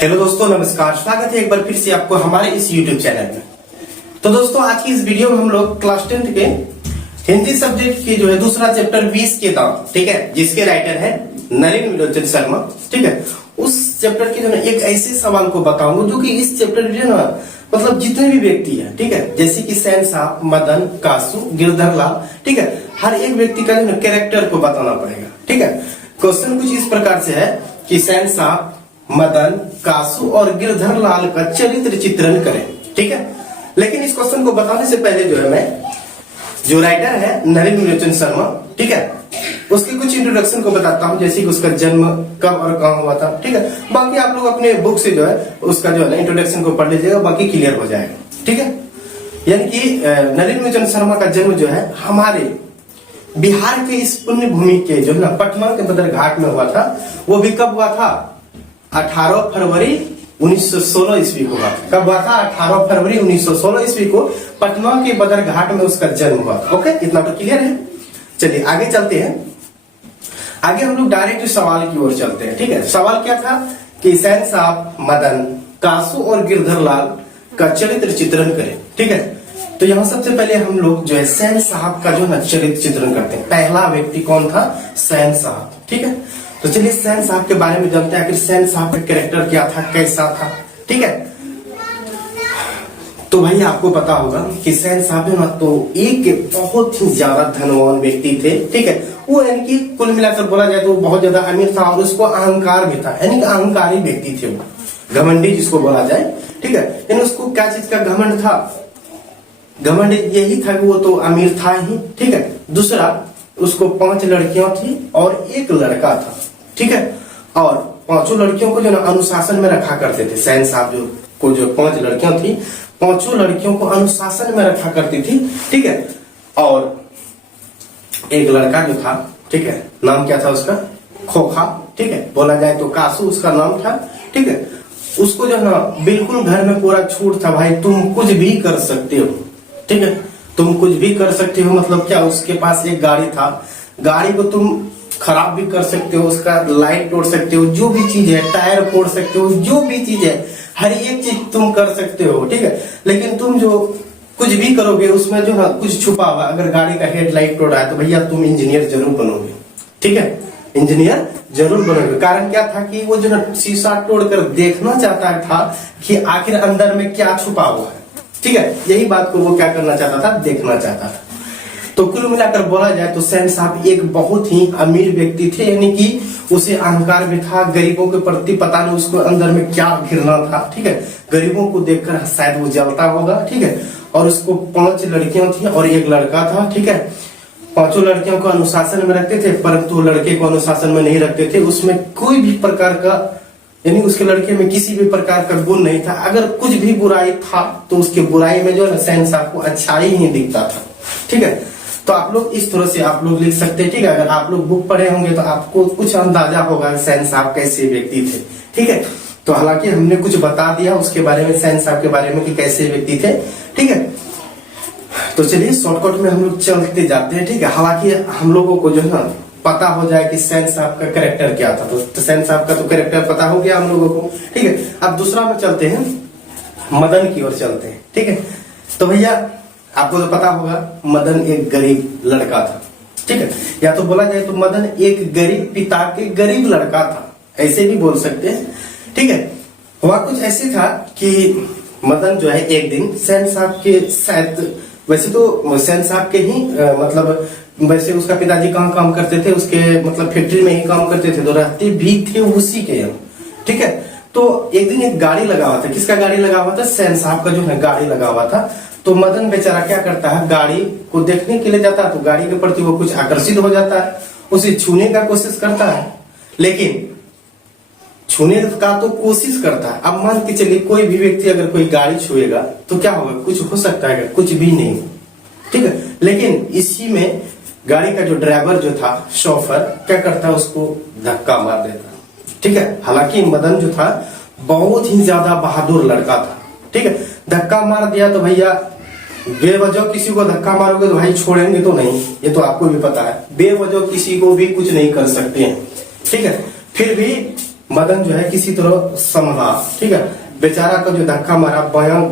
Hello दोस्तों, नमस्कार। स्वागत है एक बार फिर से आपको हमारे इस YouTube चैनल में। तो दोस्तों, आज की इस वीडियो में हम लोग क्लास 10 के हिंदी सब्जेक्ट की जो है दूसरा चैप्टर 20 के दाम, ठीक है, जिसके राइटर है नलिन विलोचन शर्मा, ठीक है, उस चैप्टर के जो है एक ऐसे सवाल को बताऊंगा जो कि इस चैप्टर में ना मतलब जितने भी व्यक्ति है, ठीक है, जैसे कि सैन साहब, मदन, कासू, गिरधर लाल, ठीक है, हर एक व्यक्ति का जो है कैरेक्टर को बताना पड़ेगा, ठीक है। क्वेश्चन कुछ इस प्रकार से है कि सैन साहब, मदन, कासू और गिरधर लाल का चरित्र चित्रण करें, ठीक है। लेकिन इस क्वेश्चन को बताने से पहले जो है मैं जो राइटर है नलिन विलोचन शर्मा, ठीक है, उसके कुछ इंट्रोडक्शन को बताता हूँ, जैसे कि उसका जन्म कब और कहाँ हुआ था, ठीक है। बाकी आप लोग अपने बुक से जो है उसका जो है ना इंट्रोडक्शन को पढ़ लीजिएगा, बाकी क्लियर हो जाएगा, ठीक है। यानी कि नलिन विलोचन शर्मा का जन्म जो है हमारे बिहार के इस पुण्य भूमि के जो है ना पटना के बदर घाट में हुआ था। वो भी कब हुआ था? 18 फरवरी 1916 ईस्वी को हुआ। कब हुआ था? 18 फरवरी 1916 ईस्वी को पटना के बदर घाट में उसका जन्म हुआ था। ओके, इतना तो क्लियर है। चलिए आगे चलते हैं। आगे हम लोग डायरेक्ट सवाल की ओर चलते हैं, ठीक है। सवाल क्या था कि सैन साहब, मदन, कासू और गिरधर लाल का चरित्र चित्रण करें, ठीक है। तो यहाँ सबसे पहले हम लोग जो है सैन साहब का जो है चरित्र चित्रण करते हैं। पहला व्यक्ति कौन था? सैन साहब, ठीक है। तो चलिए सैन साहब के बारे में जानते हैं, आखिर सैन साहब का कैरेक्टर क्या था, कैसा था, ठीक है। तो भाई आपको पता होगा कि सैन साहब है ना तो एक बहुत ही ज्यादा धनवान व्यक्ति थे, ठीक है। वो यानी कि कुल मिलाकर बोला जाए तो बहुत ज्यादा अमीर था और उसको अहंकार भी था, यानी कि अहंकारी व्यक्ति थे वो, घमंडी जिसको बोला जाए, ठीक है। यानी उसको क्या चीज का घमंड था? घमंड यही था कि वो तो अमीर था ही, ठीक है। दूसरा, उसको 5 लड़कियां थी और एक लड़का था, ठीक है। और 5 लड़कियों को जो ना अनुशासन में रखा करते थे। सैन साहब जो 5 लड़कियां थी, 5 लड़कियों को अनुशासन में रखा करती थी, ठीक है। और एक लड़का जो था, ठीक है, नाम क्या था उसका? खोखा, ठीक है, बोला जाए तो कासू उसका नाम था, ठीक है। उसको जो ना बिल्कुल घर में पूरा छूट था, भाई तुम कुछ भी कर सकते हो, ठीक है, तुम कुछ भी कर सकते हो। मतलब क्या? उसके पास एक गाड़ी था, गाड़ी को तुम खराब भी कर सकते हो, उसका लाइट तोड़ सकते हो, जो भी चीज है, टायर फोड़ सकते हो, जो भी चीज है, हर एक चीज तुम कर सकते हो, ठीक है। लेकिन तुम जो कुछ भी करोगे उसमें जो है कुछ छुपा हुआ। अगर गाड़ी का हेडलाइट तोड़ा है तो भैया तुम इंजीनियर जरूर बनोगे, ठीक है, इंजीनियर जरूर बनोगे। कारण क्या था कि वो जो है शीशा तोड़कर देखना चाहता था कि आखिर अंदर में क्या छुपा हुआ है, ठीक है। यही बात को वो क्या करना चाहता था? देखना चाहता था। तो कुल मिलाकर बोला जाए तो सैन साहब एक बहुत ही अमीर व्यक्ति थे, यानी कि उसे अहंकार भी था, गरीबों के प्रति पता नहीं उसको अंदर में क्या घृणा था, ठीक है। गरीबों को देखकर शायद वो जलता होगा, ठीक है। और उसको 5 लड़कियां थी और एक लड़का था, ठीक है। 5 लड़कियों को अनुशासन में रखते थे, परंतु लड़के को अनुशासन में नहीं रखते थे। उसमें कोई भी प्रकार का, यानी उसके लड़के में किसी भी प्रकार का गुण नहीं था। अगर कुछ भी बुराई था तो उसके बुराई में जो है सैन साहब को अच्छाई ही दिखता था, ठीक है। तो आप लोग इस तरह से आप लोग लिख सकते हैं, ठीक है। अगर आप लोग बुक पढ़े होंगे तो आपको कुछ अंदाजा होगा सैन साहब कैसे व्यक्ति थे, ठीक है। तो हालांकि हमने कुछ बता दिया उसके बारे में, सैन साहब के बारे में कि कैसे व्यक्ति थे, ठीक है। तो चलिए शॉर्टकट में हम लोग चलते जाते हैं, ठीक है। हालांकि हम लोगों को जो है ना पता हो जाए कि सैन साहब का कैरेक्टर क्या था। तो सैन साहब का तो कैरेक्टर पता हो गया हम लोगों को, ठीक है। अब दूसरा में चलते हैं, मदन की ओर चलते हैं, ठीक है। तो भैया आपको तो पता होगा मदन एक गरीब लड़का था, ठीक है। या तो बोला जाए तो मदन एक गरीब पिता के गरीब लड़का था, ऐसे भी बोल सकते हैं, ठीक है। हुआ कुछ ऐसे था कि मदन जो है एक दिन सैन साहब के शायद, वैसे तो सैन साहब के ही मतलब वैसे उसका पिताजी कहाँ काम करते थे? उसके मतलब फैक्ट्री में ही काम करते थे, तो रहते भी थे उसी के यहाँ, ठीक है। तो एक दिन एक गाड़ी लगा हुआ था। किसका गाड़ी लगा हुआ था? सैन साहब का जो है गाड़ी लगा हुआ था। तो मदन बेचारा क्या करता है, गाड़ी को देखने के लिए जाता है, तो गाड़ी के प्रति वो कुछ आकर्षित हो जाता है, उसे छूने का कोशिश करता है, लेकिन छूने का तो कोशिश करता है। अब मान के चलिए कोई भी व्यक्ति अगर कोई गाड़ी छुएगा तो क्या होगा? कुछ हो सकता है? कुछ भी नहीं, ठीक है। लेकिन इसी में गाड़ी का जो ड्राइवर जो था, शोफर, क्या करता है? उसको धक्का मार देता, ठीक है। हालांकि मदन जो था बहुत ही ज्यादा बहादुर लड़का था, ठीक है। धक्का मार दिया तो भैया बेवजह किसी को धक्का मारोगे तो भाई छोड़ेंगे तो नहीं, ये तो आपको भी पता है। बेवजह किसी को भी कुछ नहीं कर सकते हैं, ठीक है। फिर भी मदन जो है किसी तरह संभला, ठीक है। बेचारा का जो धक्का मारा, बायां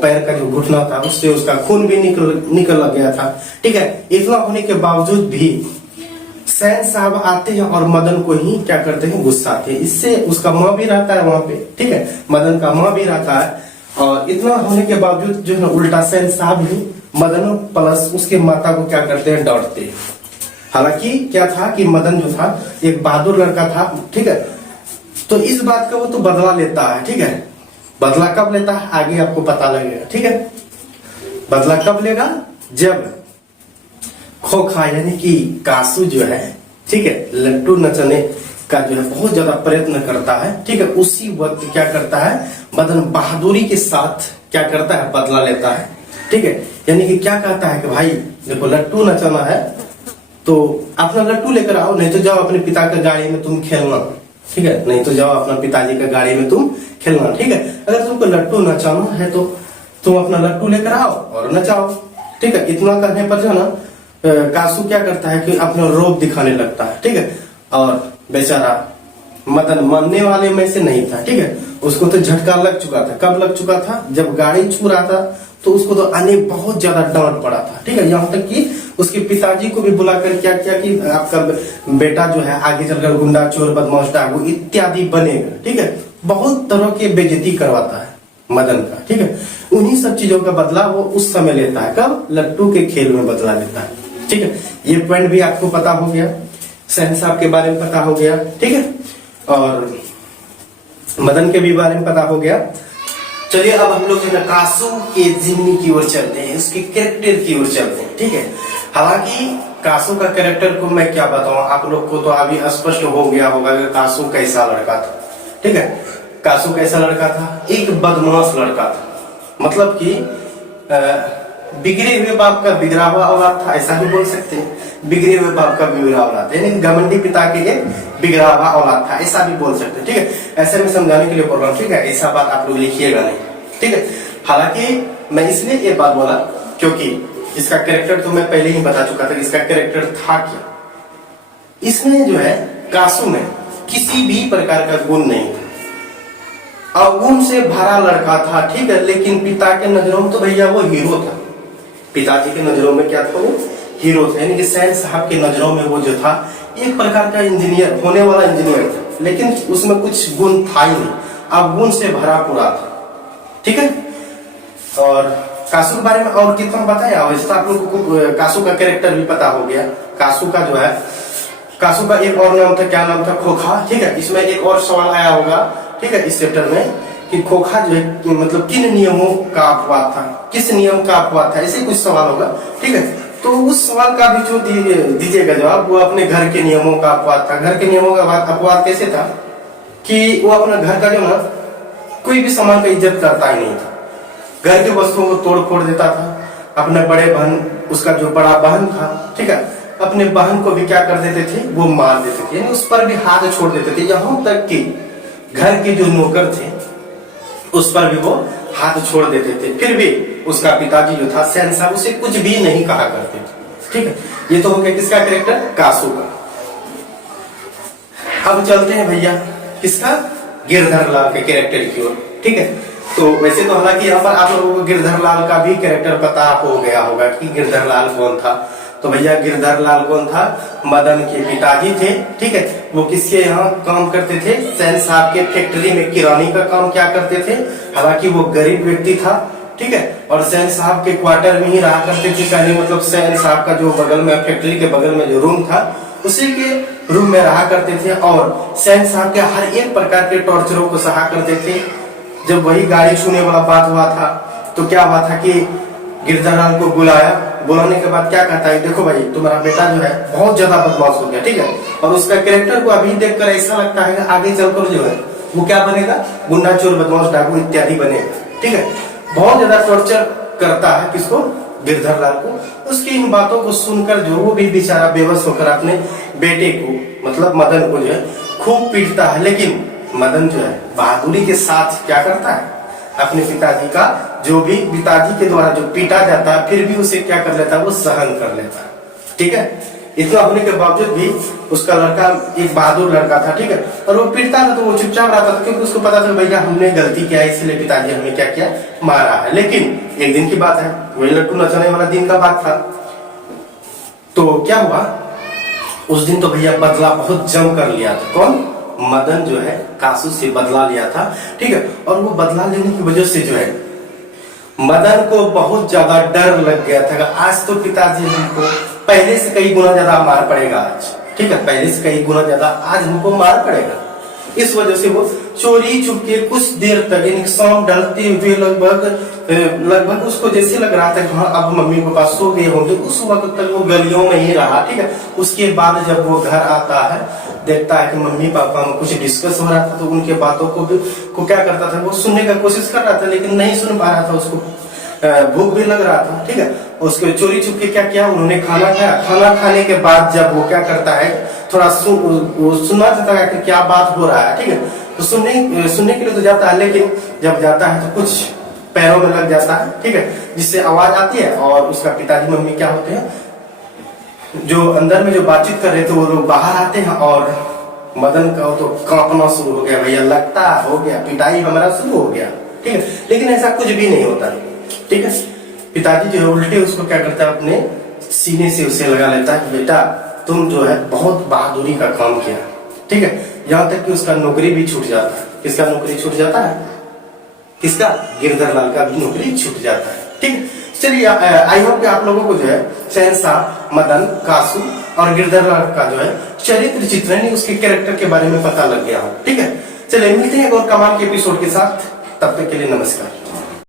पैर का जो घुटना था उससे उसका खून भी निकल गया था, ठीक है। इतना होने के बावजूद भी सैन साहब आते हैं और मदन को ही क्या करते हैं, गुस्साते हैं। इससे उसका माँ भी रहता है वहां पे, ठीक है, मदन का माँ भी रहता है। और इतना होने के बावजूद जो है उल्टा सैन साहब ही मदन प्लस उसके माता को क्या करते हैं, डांटते हैं। हालांकि क्या था कि मदन जो था एक बहादुर लड़का था, ठीक है। तो इस बात का वो तो बदला लेता है, ठीक है। बदला कब लेता है आगे आपको पता लगेगा, ठीक है। बदला कब लेगा, जब खोखा यानी कि कासू जो है, ठीक है, लट्टू नचने का जो है बहुत ज्यादा प्रयत्न करता है, ठीक है। उसी वक्त क्या करता है, मदन बहादुरी के साथ क्या करता है, बदला लेता है, ठीक है। यानी कि क्या कहता है कि भाई देखो लट्टू नचाना है तो अपना लट्टू लेकर आओ, नहीं तो जाओ अपने पिता के गाड़ी में तुम खेलना, ठीक है। नहीं तो जाओ अपना पिताजी का गाड़ी में तुम खेलना, ठीक है। अगर तुमको लट्टू नचाना है तो तुम अपना लट्टू लेकर आओ और नचाओ, ठीक है। इतना करने पर जो ना कासू क्या करता है कि अपना रोब दिखाने लगता है, ठीक है। और बेचारा मदन मानने वाले में से नहीं था, ठीक है। उसको तो झटका लग चुका था। कब लग चुका था, जब गाड़ी छू रहा था तो उसको तो अनेक बहुत ज्यादा डांट पड़ा था, ठीक है। यहाँ तक कि उसके पिताजी को भी बुलाकर क्या किया कि आपका बेटा जो है आगे चलकर गुंडा, चोर, बदमाश, डाकू इत्यादि बनेगा, ठीक है। बहुत तरह के बेइज्जती करवाता है मदन का, ठीक है। उन्हीं सब चीजों का बदला वो उस समय लेता है, कब, लट्टू के खेल में बदला लेता है, ठीक है। ये पॉइंट भी आपको पता हो गया, सैन साहब के बारे में पता हो गया, ठीक है। और मदन के भी बारे में पता हो गया। चलिए अब हम लोग जो है कासू के जिम्नी की ओर चलते हैं, उसके कैरेक्टर की ओर चलते हैं, ठीक है। हालांकि कासू का कैरेक्टर को मैं क्या बताऊं, आप लोग को तो अभी स्पष्ट हो गया होगा कि कासू कैसा लड़का था, ठीक है। कासू कैसा लड़का था, एक बदमाश लड़का था। मतलब कि बिगड़े हुए बाप का बिगड़ा हुआ औलाद था, ऐसा भी बोल सकते हैं। बिगड़े हुए बाप का बिगड़ा औलाद यानी घमंडी पिता के एक बिगड़ा हुआ औलाद था, ऐसा भी बोल सकते हैं, ठीक है। ऐसे में समझाने के लिए बोल रहा हूँ, ठीक है। ऐसा बात आप लोग लिखिएगा नहीं, ठीक है। हालांकि मैं इसलिए ये बात बोला क्योंकि इसका कैरेक्टर तो मैं पहले ही बता चुका था कि इसका कैरेक्टर था क्या। इसमें जो है कासू में किसी भी प्रकार का गुण नहीं था, अवगुण से भरा लड़का था, ठीक है। लेकिन पिता के नजरों में तो भैया वो हीरो था। पिताजी के नजरों में क्या था, वो हीरो था। यानी कि सैन साहब के नजरों में वो जो था एक प्रकार का इंजीनियर, होने वाला इंजीनियर था, लेकिन उसमें कुछ गुण था ही नहीं, अवगुण से भरा पूरा था, ठीक है। और कासू के बारे में और कितना बताया, वैसे तो आप लोगों को कासू का कैरेक्टर भी पता हो गया। कासू का जो है, कासू का एक और नाम था, क्या नाम था, खोखा, ठीक है। इसमें एक और सवाल आया होगा, ठीक है, इस चैप्टर में कि खोखा जो है मतलब किन नियमों का अपवाद था, किस नियम का अपवाद था, ऐसे कुछ सवाल होगा, ठीक है। तो उस सवाल का भी जो दीजिएगा जवाब, वो अपने घर के नियमों का अपवाद था। घर के नियमों का अपवाद कैसे था कि वो अपना घर का जो ना कोई भी सामान का इज्जत करता ही नहीं था, घर के वस्तुओं को तोड़ फोड़ देता था। अपने बड़े बहन, उसका जो बड़ा बहन था, ठीक है, अपने बहन को भी क्या कर देते थे, वो मार देते थे, यानी उस पर भी हाथ छोड़ देते थे। यहाँ तक कि घर के जो नौकर थे उस पर भी वो हाथ छोड़ देते थे। फिर भी उसका पिताजी जो था सैन साहब उसे कुछ भी नहीं कहा करते थे, ठीक है। ये तो हो गया किसका कैरेक्टर, कासू का। अब चलते हैं भैया किसका, गिरधर लाल के कैरेक्टर की ओर, ठीक है। तो वैसे तो हालांकि यहाँ पर आप लोगों को गिरधर लाल का भी कैरेक्टर पता हो गया होगा कि गिरधर लाल कौन था। तो भैया गिरधर लाल कौन था, मदन के पिताजी थे, ठीक है। वो किसके यहाँ काम करते थे, सैन साहब के फैक्ट्री में किरानी का काम क्या करते थे। हालांकि वो गरीब व्यक्ति था, ठीक है। और सैन साहब के क्वार्टर में ही रहा करते थे, कहने मतलब सैन साहब का जो बगल में फैक्ट्री के बगल में जो रूम था उसी के रूम में रहा करते थे। और सैन साहब के हर एक प्रकार के टॉर्चरों को सहा करते थे। जब वही गाड़ी छूने वाला बात हुआ था तो क्या हुआ था कि गिरधर लाल को बुलाया, बुलाने के बाद क्या कहता है, देखो भाई तुम्हारा बेटा जो है बहुत ज्यादा बदमाश हो गया, ठीक है। और उसका कैरेक्टर को अभी देखकर ऐसा लगता है कि आगे चलकर जो है वो क्या बनेगा, गुंडा, चोर, बदमाश, डाकू इत्यादि बनेगा, ठीक है। बहुत ज्यादा टॉर्चर करता है किसको, गिरधर लाल को। उसकी इन बातों को सुनकर जो वो भी बेचारा बेबस होकर अपने बेटे को मतलब मदन को जो है खूब पीटता है। लेकिन मदन जो है बहादुरी के साथ क्या करता है, अपने पिताजी का जो भी पिताजी के द्वारा जो पीटा जाता है फिर भी उसे क्या कर लेता है, वो सहन कर लेता है, ठीक है। इतना होने के बावजूद भी उसका लड़का एक बहादुर लड़का था, ठीक है। और वो पीटता था तो वो चुपचाप रहता था, क्योंकि उसको पता था भैया हमने गलती किया है, इसलिए पिताजी हमें क्या किया, मारा है। लेकिन एक दिन की बात है, वही लड्डू नचाने वाला दिन का बात था। तो क्या हुआ, उस दिन तो भैया बदला बहुत जम कर लिया था। कौन? मदन जो है कासू से बदला लिया था, ठीक है। और वो बदला लेने की वजह से जो है मदन को बहुत ज्यादा डर लग गया था, आज तो पिताजी हमको पहले से कई गुना ज्यादा मार पड़ेगा आज, ठीक है। पहले से कई गुना ज्यादा आज हमको मार पड़ेगा। इस वजह से वो चोरी छुपके कुछ देर तक, यानी शाम ढलते हुए लगभग उसको जैसे लग रहा था कि हाँ अब मम्मी के पास सो गए होंगे, उस वक्त तक वो गलियों में ही रहा, ठीक है। उसके बाद जब वो घर आता है, देखता है कि मम्मी पापा में कुछ डिस्कस हो रहा था, तो उनके बातों को क्या करता था, वो सुनने का कोशिश कर रहा था, लेकिन नहीं सुन पा रहा था, उसको भूख भी लग रहा था, ठीक है। उसके चोरी छुप के क्या किया, उन्होंने खाना खाया। खाना खाने के बाद जब वो क्या करता है, थोड़ा सुनना चाहता है कि क्या बात हो रहा है, ठीक है। तो सुनने के लिए तो जाता है, लेकिन जब जाता है तो कुछ पैरों में लग जाता है, ठीक है, जिससे आवाज आती है। और उसका पिताजी मम्मी क्या होते हैं, जो अंदर में जो बातचीत कर रहे थे, वो लोग बाहर आते हैं। और मदन का तो कांपना शुरू हो गया, भैया लगता हो गया पिटाई हमारा शुरू हो गया, ठीक है। लेकिन ऐसा कुछ भी नहीं होता, ठीक है। पिताजी जो है उल्टे उसको क्या करता है, अपने सीने से उसे लगा लेता है, बेटा तुम जो है बहुत बहादुरी का काम किया, ठीक है। यहाँ तक कि उसका नौकरी भी छूट जाता है। किसका नौकरी छूट जाता है? किसका? गिरधर लाल का भी नौकरी छूट जाता है, ठीक है। चलिए आई होप कि आप लोगों को जो है शहंशाह, मदन, कासू और गिरधर लाल का जो है चरित्र चित्रण, उसके कैरेक्टर के बारे में पता लग गया हो, ठीक है। चलिए मिलते हैं एक और कमाल के एपिसोड के साथ, तब तक के लिए नमस्कार।